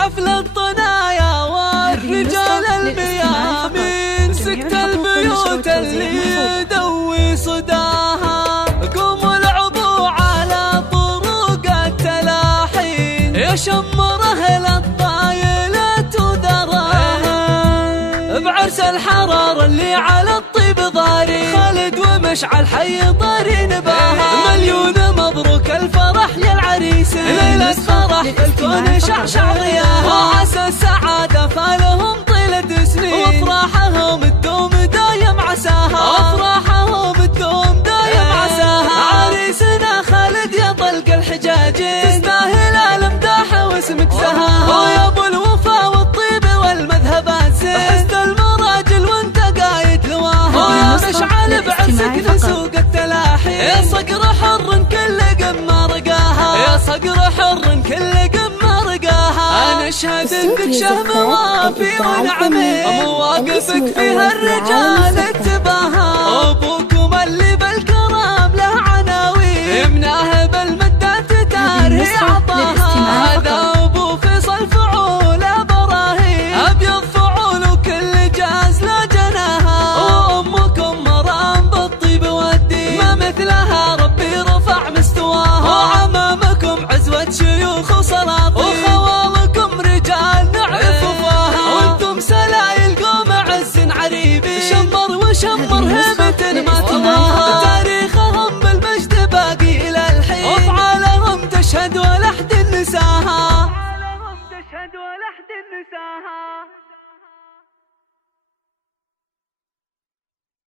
حفل الطنايا والرجال الميامين، سكت البيوت اللي يدوي صداها. قوموا العبوا على طرق التلاحين، يشمر أهل الطايلة وذراها. بعرس الحرار اللي على الطيب ضاري، خالد ومشعل حي طاري نباها. مليون مبروك الفرح للعريس، ليلة فرح في الكون شعشع ضياها. وعسى السعادة فالهم طيلة سنين، وافراحهم تدوم دايم عساها. افراحهم تدوم دايم عساها. عريسنا خالد يا طلق الحجاجين، تستاهل الامداح واسمك زهاها. ويا ابو الوفا والطيب والمذهبات زين، حسن المراجل وانت قايد لواها. ويا مشعل بعرسك نسوق التلاحي، يا صقر حر كل قمه رقاها. يا صقر حر كل قمه رقاها. انا اشهد انك شهم وافي ونعمي، مواقفك فيها الرجال اتباها.